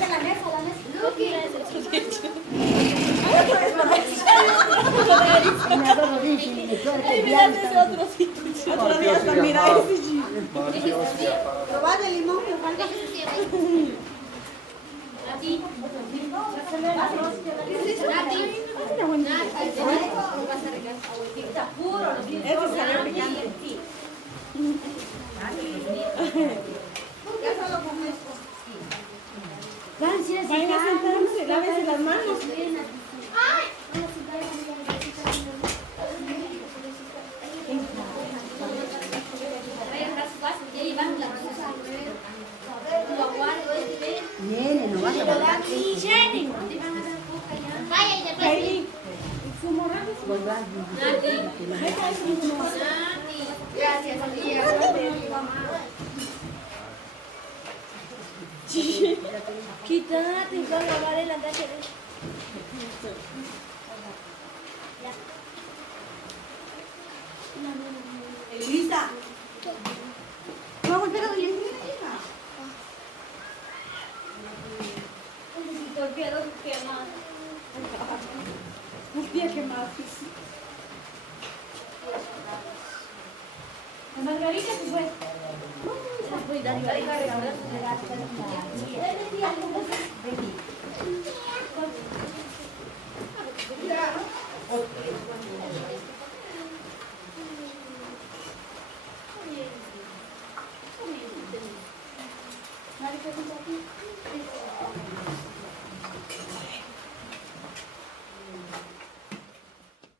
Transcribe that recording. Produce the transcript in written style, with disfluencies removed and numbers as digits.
de la mesa, la mesa. Otro día hasta mira ese G. Probar el limón, me falta. Este salió picante. Vayan a sentarse, lávense las manos. Nene, no vas a botar. Kairi, fumo rápido. Gracias, tía. Quítate, con la vara en la calle. Lista. No, pero bien. Golpearon sus piernas. Un pie quemado. La Margarita se fue. Margarita,